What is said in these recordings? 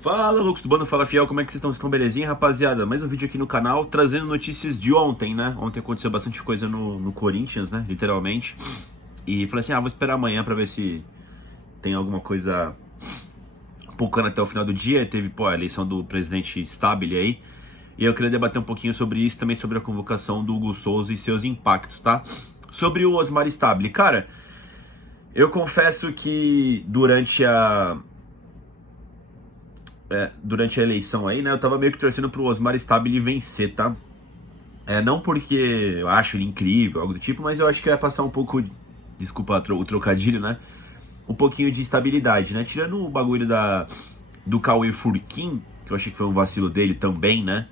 Fala, Lucas do Bando, fala Fiel, como é que vocês estão? Vocês estão belezinha, rapaziada? Mais um vídeo aqui no canal, trazendo notícias de ontem, né? Ontem aconteceu bastante coisa no Corinthians, né? Literalmente. E falei assim, vou esperar amanhã pra ver se tem alguma coisa pulcando até o final do dia. Teve, a eleição do presidente Stabile aí. E eu queria debater um pouquinho sobre isso, também sobre a convocação do Hugo Souza e seus impactos, tá? Sobre o Osmar Stabile, cara, eu confesso que durante a eleição aí, né, eu tava meio que torcendo pro Osmar Stabile vencer, tá? Não porque eu acho ele incrível, algo do tipo, mas eu acho que vai passar um pouco, desculpa o trocadilho, né? Um pouquinho de estabilidade, né? Tirando o bagulho do Cauê Furquim, que eu achei que foi um vacilo dele também, né?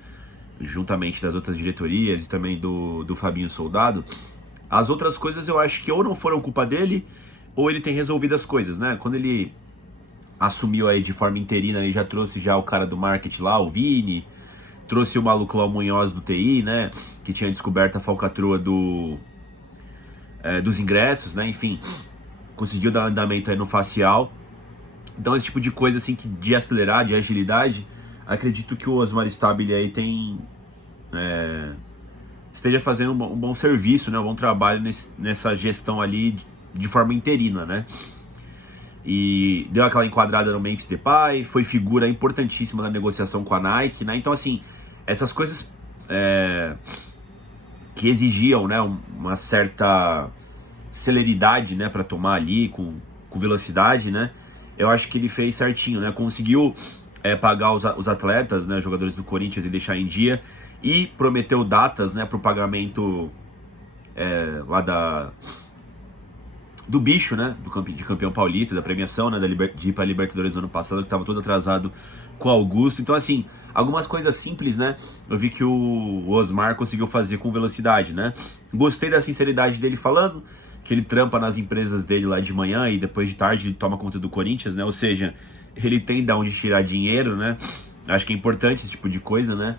Juntamente das outras diretorias e também do Fabinho Soldado. As outras coisas eu acho que ou não foram culpa dele, ou ele tem resolvido as coisas, né? Quando ele assumiu aí de forma interina, ele já trouxe já o cara do marketing lá, o Vini, trouxe o maluco lá, o Munhoz do TI, né, que tinha descoberto a falcatrua dos ingressos, né, enfim, conseguiu dar andamento aí no facial. Então esse tipo de coisa assim, de acelerar, de agilidade, acredito que o Osmar Stabile aí esteja fazendo um bom serviço, né, um bom trabalho nessa gestão ali de forma interina, né. E deu aquela enquadrada no Memphis Depay, foi figura importantíssima na negociação com a Nike, né? Então, assim, essas coisas que exigiam, né, uma certa celeridade, né, para tomar ali com velocidade, né? Eu acho que ele fez certinho, né? Conseguiu pagar os atletas, né, jogadores do Corinthians e deixar em dia, e prometeu datas, né, para o pagamento lá do bicho, né, de campeão paulista, da premiação, né, de ir para Libertadores no ano passado, que estava todo atrasado com o Augusto. Então, assim, algumas coisas simples, né, eu vi que o Osmar conseguiu fazer com velocidade, né. Gostei da sinceridade dele falando que ele trampa nas empresas dele lá de manhã e depois de tarde ele toma conta do Corinthians, né, ou seja, ele tem de onde tirar dinheiro, né. Acho que é importante esse tipo de coisa, né.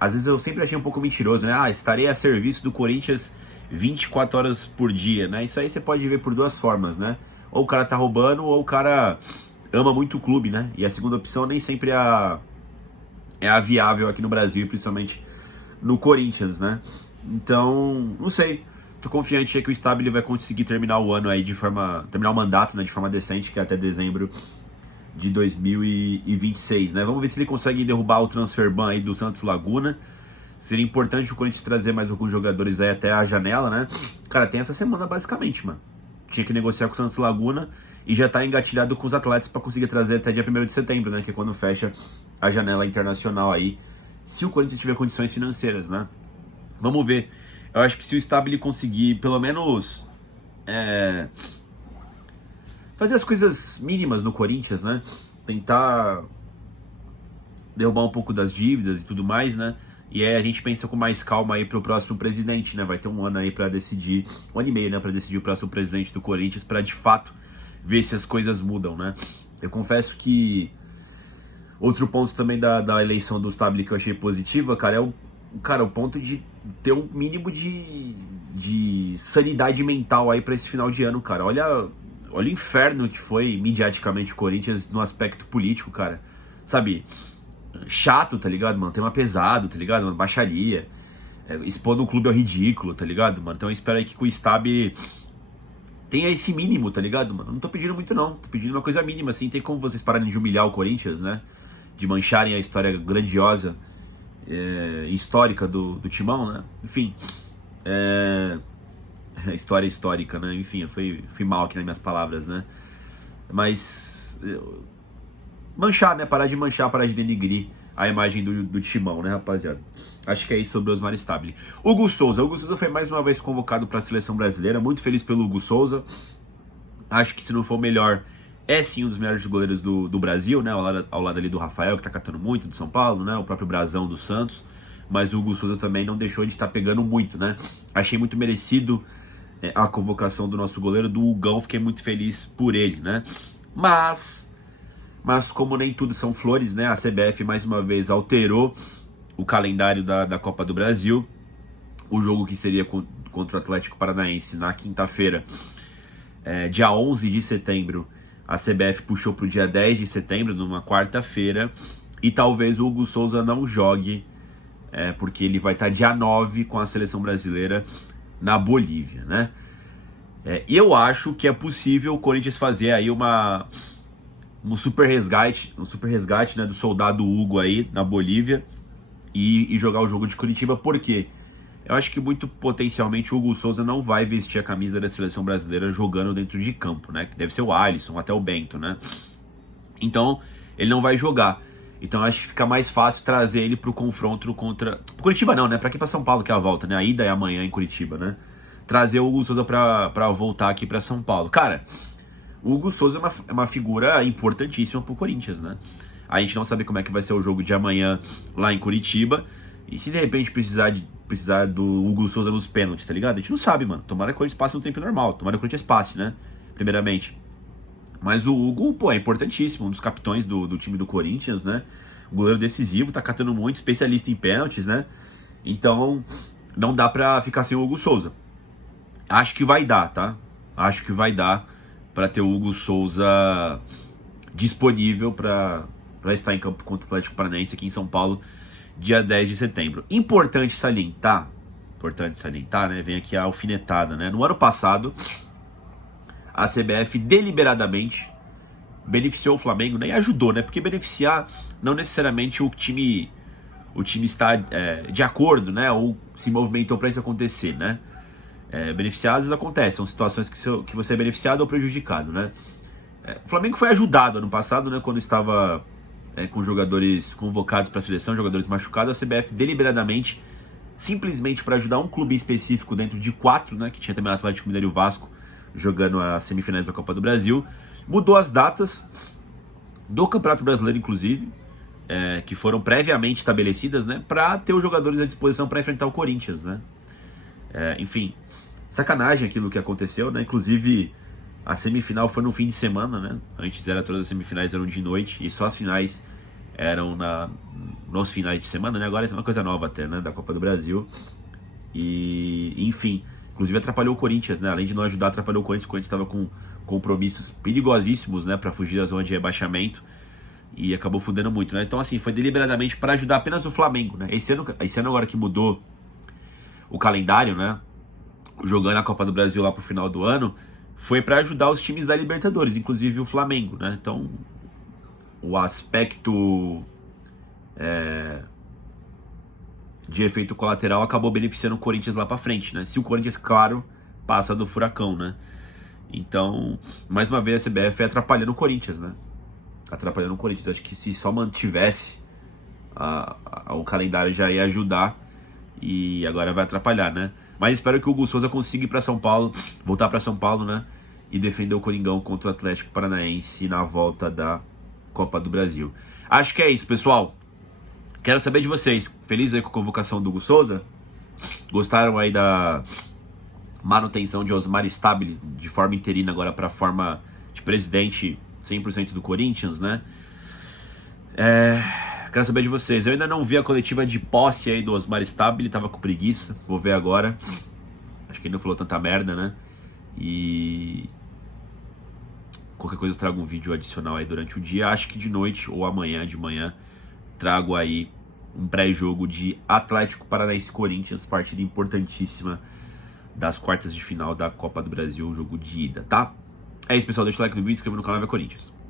Às vezes eu sempre achei um pouco mentiroso, né, estarei a serviço do Corinthians 24 horas por dia, né? Isso aí você pode ver por duas formas, né? Ou o cara tá roubando, ou o cara ama muito o clube, né? E a segunda opção nem sempre é a viável aqui no Brasil, principalmente no Corinthians, né? Então, não sei. Tô confiante aí que o Stabile vai conseguir terminar o ano aí terminar o mandato, né, de forma decente, que é até dezembro de 2026, né? Vamos ver se ele consegue derrubar o transfer ban aí do Santos Laguna. Seria importante o Corinthians trazer mais alguns jogadores aí até a janela, né? Cara, tem essa semana basicamente, mano. Tinha que negociar com o Santos Laguna e já tá engatilhado com os atletas para conseguir trazer até dia 1º de setembro, né? Que é quando fecha a janela internacional aí, se o Corinthians tiver condições financeiras, né? Vamos ver. Eu acho que se o Stabile conseguir, pelo menos, fazer as coisas mínimas no Corinthians, né? Tentar derrubar um pouco das dívidas e tudo mais, né? E aí a gente pensa com mais calma aí pro próximo presidente, né? Vai ter um ano aí para decidir, um ano e meio, né, para decidir o próximo presidente do Corinthians, para de fato ver se as coisas mudam, né? Eu confesso que outro ponto também da eleição do Stabile que eu achei positiva, cara, é o ponto de ter um mínimo de sanidade mental aí para esse final de ano, cara. Olha o inferno que foi midiaticamente o Corinthians no aspecto político, cara. Sabe? Chato, tá ligado, mano? Tema pesado, tá ligado, mano? Baixaria. Expondo o clube ao ridículo, tá ligado, mano? Então eu espero aí que com o Stab tenha esse mínimo, tá ligado, mano? Não tô pedindo muito, não. Tô pedindo uma coisa mínima, assim. Tem como vocês pararem de humilhar o Corinthians, né? De mancharem a história grandiosa, histórica do Timão, né? Enfim. História histórica, né? Enfim, eu fui mal aqui nas minhas palavras, né? Mas manchar, né? Parar de manchar, parar de denigrir a imagem do Timão, né, rapaziada? Acho que é isso sobre o Osmar Stabile. Hugo Souza foi mais uma vez convocado para a seleção brasileira. Muito feliz pelo Hugo Souza. Acho que se não for o melhor, é sim um dos melhores goleiros do Brasil, né? Ao lado ali do Rafael, que tá catando muito, do São Paulo, né? O próprio Brazão do Santos. Mas o Hugo Souza também não deixou de estar pegando muito, né? Achei muito merecido a convocação do nosso goleiro, do Hugão. Fiquei muito feliz por ele, né? Mas como nem tudo são flores, né? A CBF mais uma vez alterou o calendário da Copa do Brasil. O jogo que seria contra o Atlético Paranaense na quinta-feira, dia 11 de setembro, A CBF puxou para o dia 10 de setembro, numa quarta-feira, e talvez o Hugo Souza não jogue, porque ele vai estar dia 9 com a seleção brasileira na Bolívia, né? E eu acho que é possível o Corinthians fazer aí um super resgate, né, do soldado Hugo aí na Bolívia e jogar o jogo de Curitiba, por quê? Eu acho que muito potencialmente o Hugo Souza não vai vestir a camisa da seleção brasileira jogando dentro de campo, né? Que deve ser o Alisson, até o Bento, né? Então, ele não vai jogar. Então, acho que fica mais fácil trazer ele pro confronto contra... Curitiba não, né? Pra aqui pra São Paulo, que é a volta, né? A ida é amanhã em Curitiba, né? Trazer o Hugo Souza pra voltar aqui pra São Paulo. Cara, o Hugo Souza é uma figura importantíssima pro Corinthians, né? A gente não sabe como é que vai ser o jogo de amanhã lá em Curitiba. E se de repente precisar do Hugo Souza nos pênaltis, tá ligado? A gente não sabe, mano. Tomara que o Corinthians passe no tempo normal. Tomara que o Corinthians passe, né? Primeiramente. Mas o Hugo, pô, é importantíssimo. Um dos capitões do time do Corinthians, né? O goleiro decisivo, tá catando muito, especialista em pênaltis, né? Então, não dá pra ficar sem o Hugo Souza. Acho que vai dar, tá? Acho que vai dar pra ter o Hugo Souza disponível pra estar em campo contra o Atlético Paranaense aqui em São Paulo, dia 10 de setembro. Importante salientar, né? Vem aqui a alfinetada, né? No ano passado, a CBF deliberadamente beneficiou o Flamengo, né? E ajudou, né? Porque beneficiar não necessariamente o time está de acordo, né? Ou se movimentou para isso acontecer, né? Beneficiar às vezes acontece, são situações que você é beneficiado ou prejudicado, né? O Flamengo foi ajudado ano passado, né? Quando estava com jogadores convocados para a seleção, jogadores machucados, a CBF deliberadamente, simplesmente para ajudar um clube específico dentro de 4, né? Que tinha também o Atlético Mineiro e o Vasco jogando as semifinais da Copa do Brasil, mudou as datas do Campeonato Brasileiro, inclusive, que foram previamente estabelecidas, né? Para ter os jogadores à disposição para enfrentar o Corinthians, né? Enfim, sacanagem aquilo que aconteceu, né? Inclusive, a semifinal foi no fim de semana, né? Antes todas as semifinais eram de noite e só as finais eram nos finais de semana, né? Agora é uma coisa nova até, né? Da Copa do Brasil. E, enfim, inclusive atrapalhou o Corinthians, né? Além de não ajudar, atrapalhou o Corinthians estava com compromissos perigosíssimos, né? Para fugir da zona de rebaixamento e acabou fudendo muito, né? Então, assim, foi deliberadamente para ajudar apenas o Flamengo, né? Esse ano agora que mudou o calendário, né? Jogando a Copa do Brasil lá pro final do ano, foi para ajudar os times da Libertadores, inclusive o Flamengo, né? Então, o aspecto de efeito colateral acabou beneficiando o Corinthians lá para frente, né? Se o Corinthians, claro, passa do furacão, né? Então, mais uma vez a CBF atrapalhando o Corinthians, né? Atrapalhando o Corinthians. Acho que se só mantivesse o calendário já ia ajudar e agora vai atrapalhar, né? Mas espero que o Hugo Souza consiga ir para São Paulo, voltar para São Paulo, né? E defender o Coringão contra o Atlético Paranaense na volta da Copa do Brasil. Acho que é isso, pessoal. Quero saber de vocês. Feliz aí com a convocação do Hugo Souza? Gostaram aí da manutenção de Osmar Stabile de forma interina agora para a forma de presidente 100% do Corinthians, né? Quero saber de vocês. Eu ainda não vi a coletiva de posse aí do Osmar Stabile, tava com preguiça. Vou ver agora. Acho que ele não falou tanta merda, né? E qualquer coisa eu trago um vídeo adicional aí durante o dia. Acho que de noite ou amanhã de manhã trago aí um pré-jogo de Atlético Paranaense Corinthians, partida importantíssima das quartas de final da Copa do Brasil, jogo de ida, tá? É isso, pessoal. Deixa o like no vídeo, se inscreva no canal, vai Corinthians.